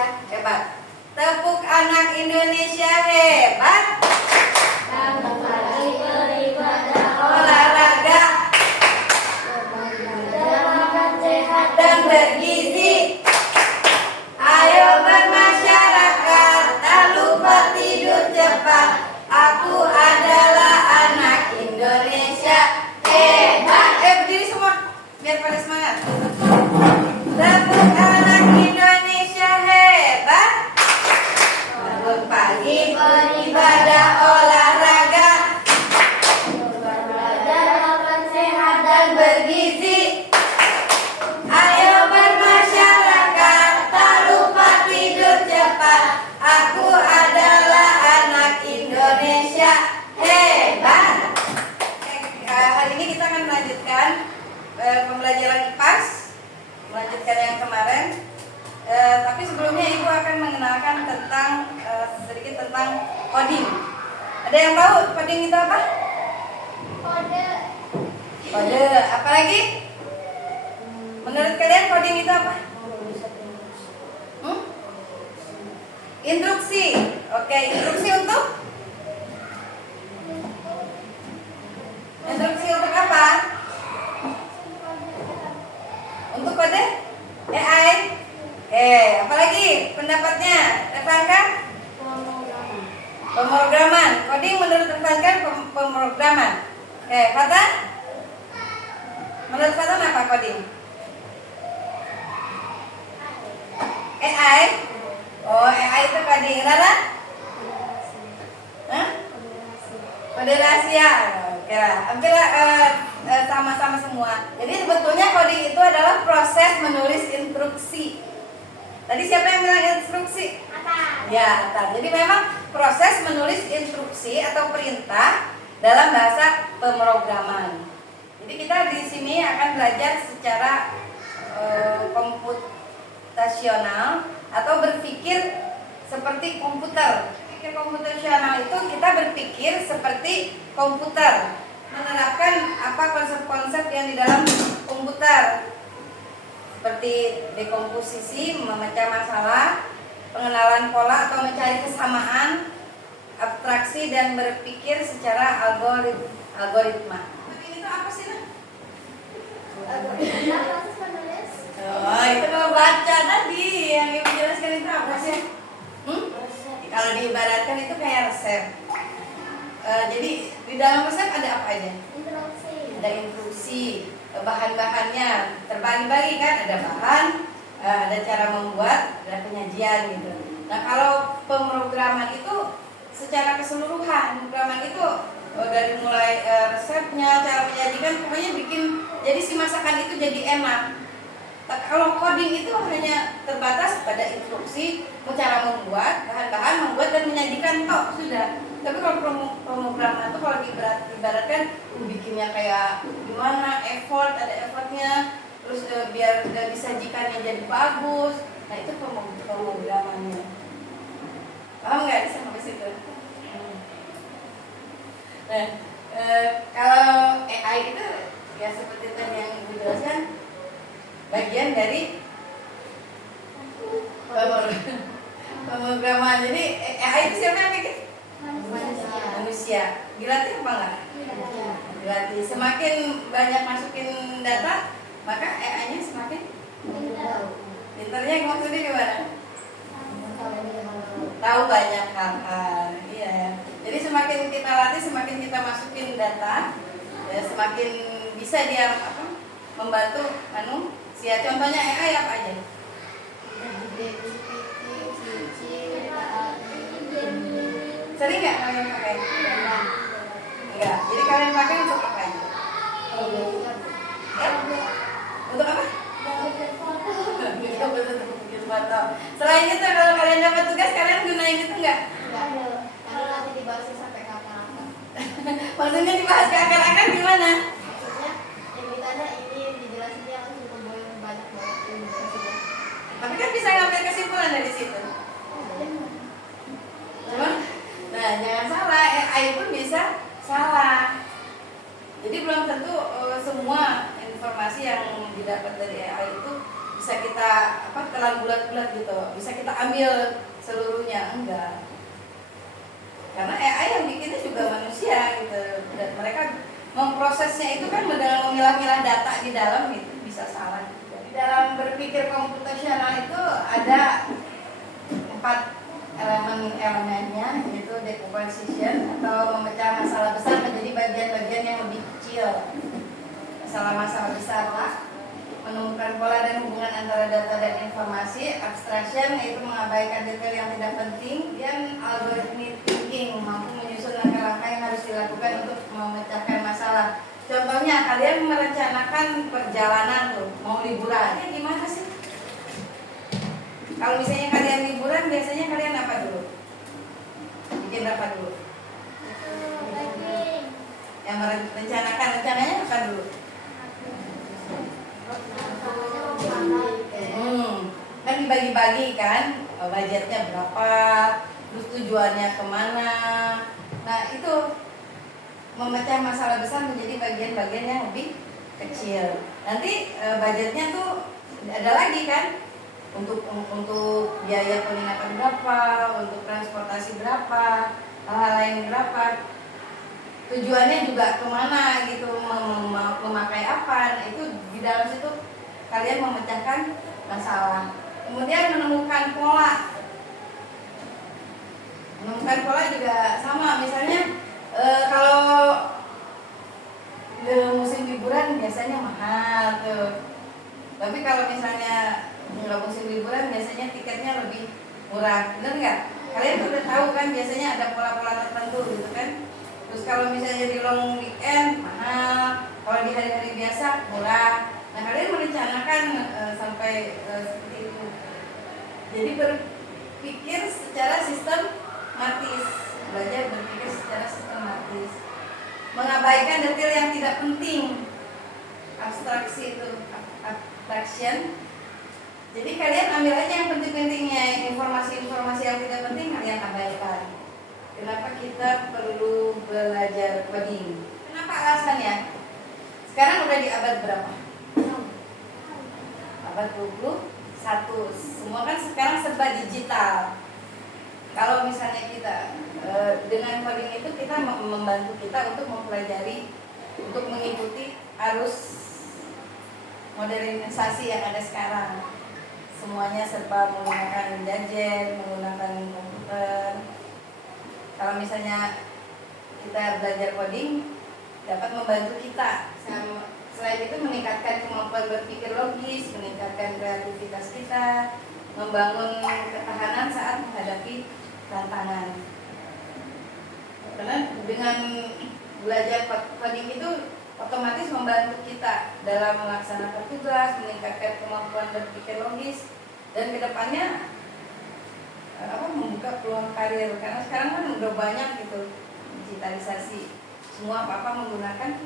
Indonesia hebat. Tepuk anak Indonesia hebat. Selamat pagi beribadah, Olahraga makan sehat dan bergizi. Ayo bermasyarakat, tak lupa tidur cepat. Aku adalah anak Indonesia hebat. Berdiri semua, biar pada semangat. Tepuk anak Indonesia hebat. Bangun pagi beribadah, olahraga makan sehat dan bergizi. Ayo bermasyarakat, tak lupa tidur cepat. Aku adalah anak Indonesia hebat. Hari ini kita akan melanjutkan pembelajaran IPAS, melanjutkan yang kemarin. Tapi sebelumnya Ibu akan mengenalkan tentang sedikit tentang coding. Ada yang tahu coding itu apa? kode Kode. Apa lagi? Menurut kalian coding itu apa? Instruksi. Oke, instruksi untuk? Instruksi untuk apa? Untuk kode? AI? Apalagi pendapatnya? Revanka? Pemrograman. Coding menurut Revanka pemrograman. Fatan? Menurut Fatan apa coding? AI? Oh, AI itu coding. Rara? Hah? Kode rahasia. Oke lah. Hampir sama-sama semua. Jadi sebetulnya coding itu adalah proses menulis instruksi. Tadi siapa yang bilang instruksi? Ya, jadi memang proses menulis instruksi atau perintah dalam bahasa pemrograman. Jadi kita di sini akan belajar secara komputasional atau berpikir seperti komputer. Berpikir komputasional itu kita berpikir seperti komputer, menerapkan apa konsep-konsep yang di dalam komputer. Seperti dekomposisi, memecah masalah, pengenalan pola atau mencari kesamaan, abstraksi dan berpikir secara algoritma. Ini tuh apa sih, Nah? proses penulis Oh, itu kalau baca tadi yang Ibu jelaskan itu apa sih? Kalau diibaratkan itu kayak resep. Jadi di dalam resep ada apa aja? instruksi Ada instruksi, bahan-bahannya terbagi-bagi kan, ada bahan, ada cara membuat, ada penyajian gitu. Nah kalau pemrograman itu secara keseluruhan, pemrograman itu dari mulai resepnya, cara menyajikan, pokoknya bikin jadi si masakan itu jadi enak. Kalau coding itu hanya terbatas pada instruksi, cara membuat, bahan-bahan, membuat dan menyajikan toh sudah. Tapi kalau pemrograman itu kalau ibaratkan bikinnya kayak gimana, ada effortnya, terus biar disajikannya jadi bagus. Nah itu pemrogramannya. Paham nggak sampai situ? Nah, kalau AI itu ya seperti tadi yang Ibu jelaskan, bagian dari pemrograman. Jadi AI itu siapa yang bikin? Manusia. Dilatih apa enggak? Dilatih. Semakin banyak masukin data, maka AI-nya semakin pintarnya. Maksudnya gimana? Tahu banyak hal-hal. Iya. Jadi semakin kita latih, semakin kita masukin data, ya semakin bisa dia membantu manusia. Contohnya AI apa aja? Sering nggak kalian pakai? Enggak. Jadi kalian pakai untuk apa aja? Ya? Untuk apa? Bikin foto. Selain itu kalau kalian dapat tugas, kalian gunain itu enggak? kalau nanti dibahas sampai kapan-kapan. Maksudnya dibahas ke akar-akar gimana? Maksudnya yang ditanya ini dijelasin dia langsung kumpulin banyak banget ilmu. Tapi kan bisa ngambil kesimpulan dari situ. Nah, jangan salah, AI pun bisa salah. Jadi belum tentu semua informasi yang didapat dari AI itu bisa kita telan bulat-bulat gitu, bisa kita ambil seluruhnya, enggak. Karena AI yang bikinnya juga manusia gitu, dan mereka memprosesnya itu kan dengan memilah-milah data di dalam itu bisa salah juga. Di dalam berpikir komputasional itu ada 4 elemennya, yaitu decomposition atau memecah masalah besar menjadi bagian-bagian yang lebih kecil. Masalah-masalah besar lah, menemukan pola dan hubungan antara data dan informasi. Abstraction yaitu mengabaikan detail yang tidak penting. Dan algorithmic thinking mampu menyusun langkah-langkah yang harus dilakukan untuk memecahkan masalah. Contohnya kalian merencanakan perjalanan tuh, mau liburan, gimana sih? Kalau misalnya kalian liburan, biasanya kalian apa dulu? Bikin apa dulu? Yang merencanakan, rencananya apa dulu? Kan dibagi-bagi kan, budgetnya berapa, terus tujuannya kemana. Nah itu memecah masalah besar menjadi bagian-bagian yang lebih kecil. Nanti budgetnya tuh ada lagi kan, untuk biaya penginapan berapa, untuk transportasi berapa, hal-hal lain berapa, tujuannya juga kemana gitu, memakai apa. Nah, itu di dalam situ kalian memecahkan masalah. Kemudian menemukan pola juga sama. Misalnya kalau musim liburan biasanya mahal tuh, tapi kalau misalnya nggak musim liburan biasanya tiketnya lebih murah, bener nggak? Kalian udah tahu kan biasanya ada pola-pola tertentu gitu kan. Terus kalau misalnya di long weekend mahal, kalau di hari-hari biasa murah. Nah kalian merencanakan sampai seperti itu. Jadi berpikir secara sistematis, belajar berpikir secara sistematis, mengabaikan detail yang tidak penting. Abstraksi itu, abstraction. Jadi kalian ambil aja yang penting-pentingnya, informasi-informasi yang tidak penting kalian abaikan. Kenapa kita perlu belajar coding? Kenapa alasannya? Sekarang udah di abad berapa? Abad 21. Semua kan sekarang serba digital. Kalau misalnya kita dengan coding itu kita membantu kita untuk mempelajari, untuk mengikuti arus modernisasi yang ada sekarang. Semuanya serba menggunakan gadget, menggunakan komputer. Kalau misalnya kita belajar coding, dapat membantu kita. Selain itu meningkatkan kemampuan berpikir logis, meningkatkan kreativitas kita, membangun ketahanan saat menghadapi tantangan. Karena dengan belajar coding itu otomatis membantu kita dalam melaksanakan tugas, meningkatkan kemampuan berpikir logis, dan kedepannya membuka peluang karir. Karena sekarang kan udah banyak gitu digitalisasi, semua apa menggunakan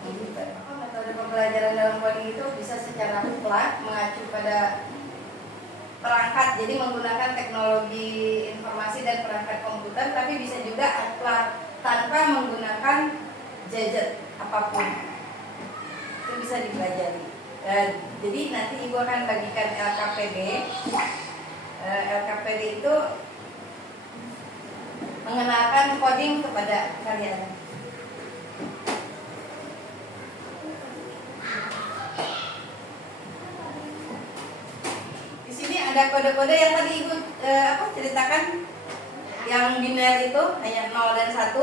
komputer. Metode pembelajaran dalam coding itu bisa secara mutlak mengacu pada perangkat, jadi menggunakan teknologi informasi dan perangkat komputer, tapi bisa juga tanpa menggunakan gadget apapun. Itu bisa dipelajari. Jadi nanti Ibu akan bagikan LKPD. LKPD itu mengenalkan coding kepada kalian. Di sini ada kode-kode yang tadi Ibu ceritakan, yang biner itu hanya 0 dan 1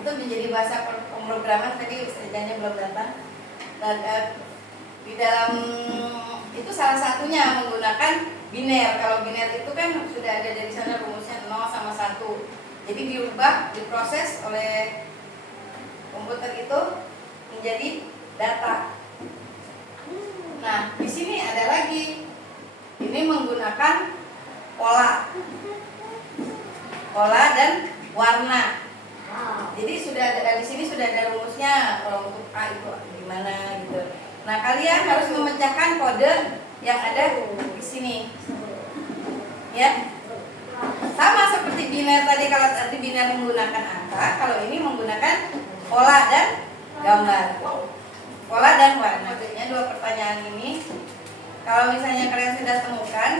itu menjadi bahasa pemrograman. Tadi ustazahnya belum datang. Dan di dalam itu salah satunya menggunakan biner. Kalau biner itu kan sudah ada dari sana rumusnya 0 sama 1. Jadi diubah, diproses oleh komputer itu menjadi data. Nah, di sini ada lagi. Ini menggunakan pola dan warna. Jadi sudah ada di sini, sudah ada rumusnya. Kalau untuk A itu gimana gitu. Nah, kalian harus memecahkan kode yang ada di sini. Ya. Sama seperti biner tadi, kalau tadi biner menggunakan angka, kalau ini menggunakan pola dan gambar. Pola dan warna. Jadinya 2 pertanyaan ini Kalau misalnya kalian sudah temukan,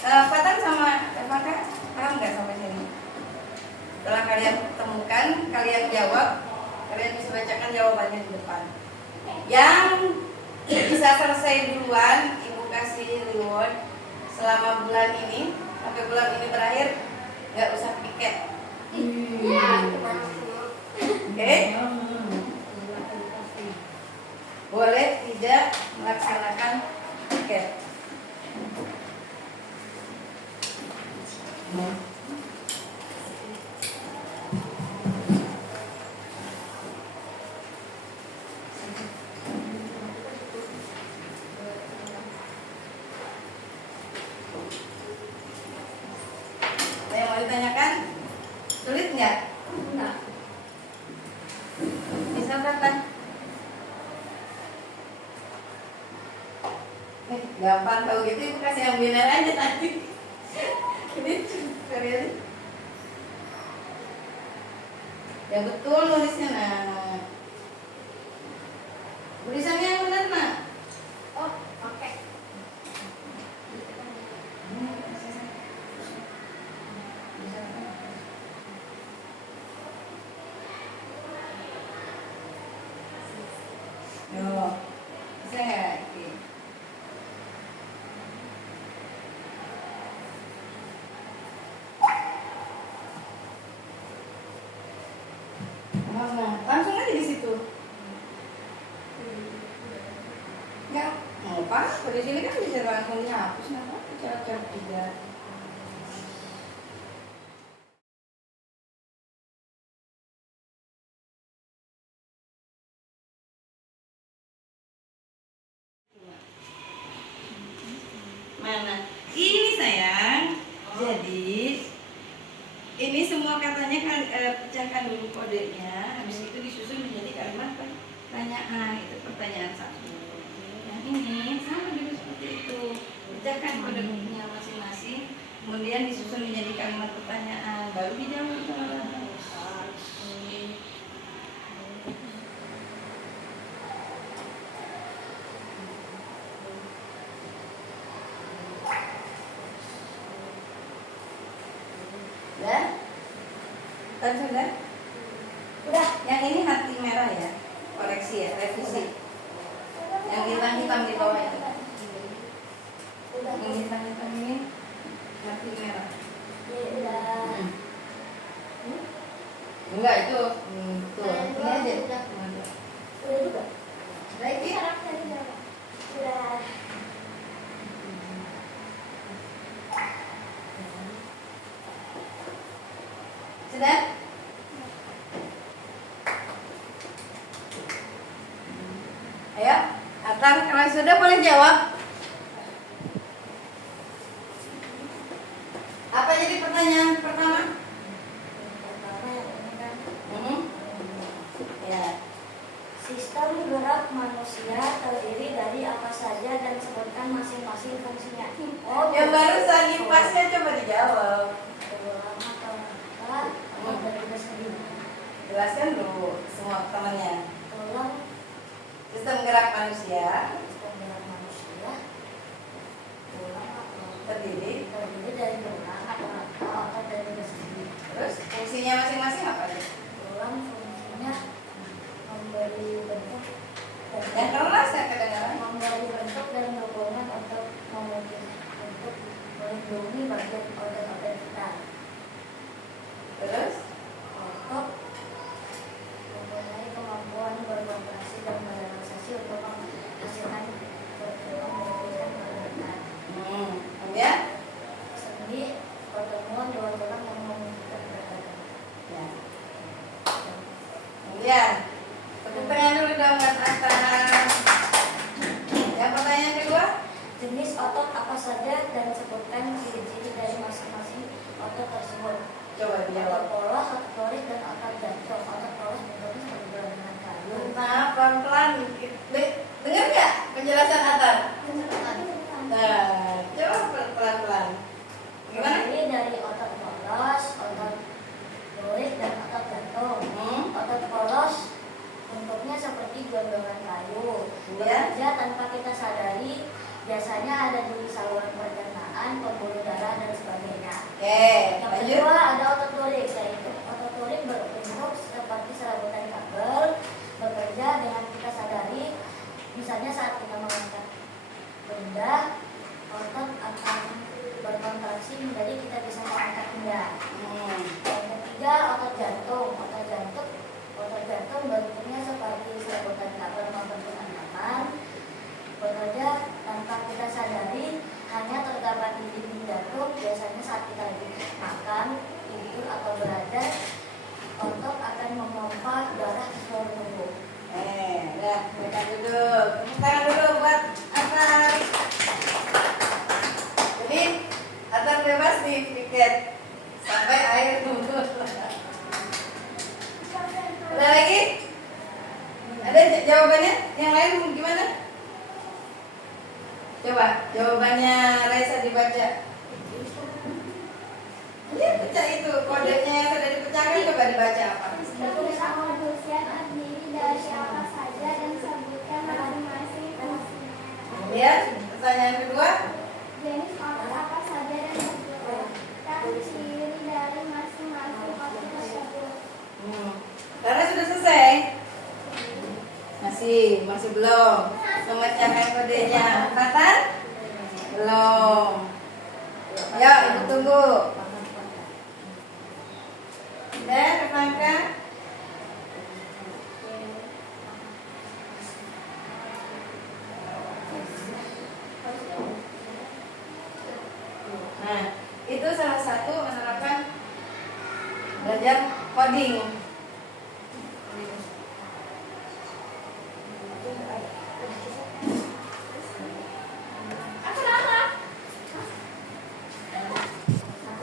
Fatan sama Evanka paham nggak sampai sini? Setelah kalian temukan, kalian jawab, kalian bisa bacakan jawabannya di depan. Yang bisa selesai duluan, Ibu kasih reward selama bulan ini, sampai bulan ini berakhir, nggak usah piket. Oke? Boleh tidak melaksanakan piket. Ada yang mau ditanyakan? Sulit nggak? Enggak. Bisa kan? Gampang kalau gitu Ibu kasih yang benar aja tadi. Ini kalian yang betul nulisnya nah. Tulisannya yang benar nak. Oh, oke. Yo, bisa nggak? Oke. Nah, langsung aja di situ. Nggak mau apa? Di sini kan bisa langsung dihapus, nggak apa-apa, cara-cara juga. Mana? Ini sayang. Jadi ini semua katanya kan pecahkan dulu kodenya, habis itu disusun menjadi kalimat pertanyaan. Itu pertanyaan satu. Yang ini sama juga seperti itu. Pecahkan kodenya masing-masing, kemudian disusun menjadi kalimat pertanyaan, baru dijawab. Udah? Tadi sudah? Udah, yang ini hati merah ya. Koreksi ya, revisi. Yang hitam-hitam di bawah itu. Yang hitam-hitam ini hati merah. Enggak itu, tuh. Ini aja. Udah juga. Lagi. Udah. Sudah? Ayo, Atar, kalau sudah boleh jawab. Apa jadi pertanyaan pertama? Ya. Sistem gerak manusia terdiri dari apa saja dan sebutkan masing-masing fungsinya. Oh, Yang barusan IPAS-nya coba dijawab. Jelaskan dulu semua temannya. Sistem gerak manusia terdiri dari gerak atau otot dari sendiri. terus fungsinya masing-masing apa aja? Fungsinya memberi bentuk Yang keras ya kedengaran. memberi bentuk dan dukungan untuk untuk melindungi bagian organ-organ vital. Terus Otot mempunyai kemampuan berkontraksi dan merelaksasi untuk menghasilkan pergerakan. kemudian Sendi pertemuan dua tulang yang memungkinkan pergerakan. ya. Kemudian tepuk tangan dulu dong buat Atar. Yang pertanyaan kedua, Jenis otot apa saja dan sebutkan ciri-ciri dari masing-masing otot tersebut. coba Otot dijawab. polos, otot koris, dan otot jantung. Otot polos bentuknya seperti dengan kayu. Nah, pelan-pelan. Dengar nggak penjelasan Atar? Nah, coba pelan-pelan. Gimana? Terdiri dari otot polos, otot koris, dan otot jantung. Otot polos kontraksi menjadi kita bisa mengangkat benda. Hmm. Yang ketiga, otot jantung. Otot jantung bentuknya seperti serabutan kapan maupun angkatan. Bekerja tanpa kita sadari, hanya terdapat di dinding jantung. Biasanya saat kita lagi makan, tidur atau berada, otot akan memompa darah ke seluruh tubuh. Udah, mereka duduk. Tepuk tangan dulu buat Atar. Jadi, Atar bebas di piket sampai air turun. Ada lagi? Ada jawabannya? Yang lain gimana? Coba jawabannya Raisa dibaca. Lihat baca itu kodenya yang sudah dipecahkan, coba dibaca apa? Setiap manusia terdiri dari apa saja dan sebutkan masing-masing fungsinya. Kemudian pertanyaan kedua, Jenis otot apa saja dan sebutkan ciri dari masing-masing otot tersebut. karena sudah selesai. Masih belum memecahkan kodenya. Empatan? Belum. Ya, ibu tunggu. Udah, Rangka? Nah, itu salah satu menerapkan belajar coding.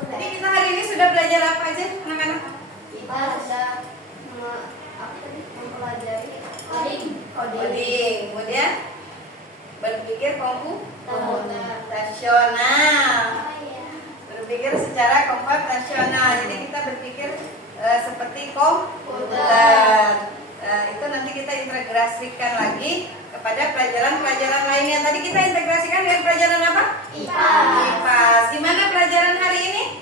Jadi kita hari ini sudah belajar apa aja, anak-anak? Kita sudah mempelajari Coding. Kemudian berpikir komputasional. Berpikir secara komputasional. Jadi kita berpikir seperti komputer. Itu nanti kita integrasikan lagi kepada pelajaran-pelajaran lainnya. Tadi kita integrasikan dengan pelajaran apa? IPA. IPA. Gimana pelajaran hari ini?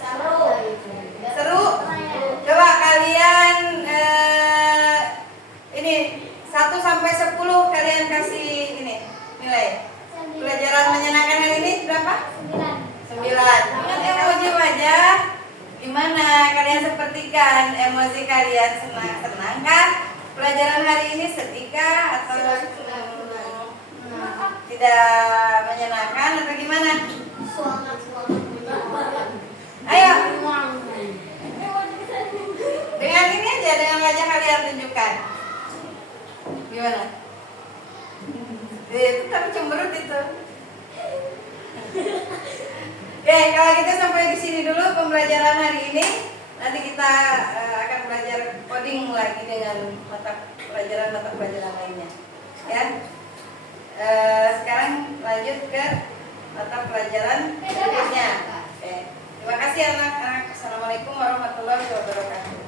Seru. Seru? Coba kalian ini 1 sampai 10 kalian kasih ini nilai. Pelajaran menyenangkan hari ini berapa? 9. Ingat emoji wajah. Gimana kalian sepertikan emosi kalian, senang kan? Pelajaran hari ini sedihkah atau tidak menyenangkan atau gimana? Ayo. Dengan ini aja, dengan wajah kalian tunjukkan. Gimana? Itu tapi cemberut itu. Oke, kalau gitu sampai di sini dulu pembelajaran hari ini. Nanti kita akan belajar coding lagi dengan pelajaran lainnya. Ya. Sekarang lanjut ke mata pelajaran berikutnya. Oke. Terima kasih anak-anak. Assalamualaikum warahmatullahi wabarakatuh.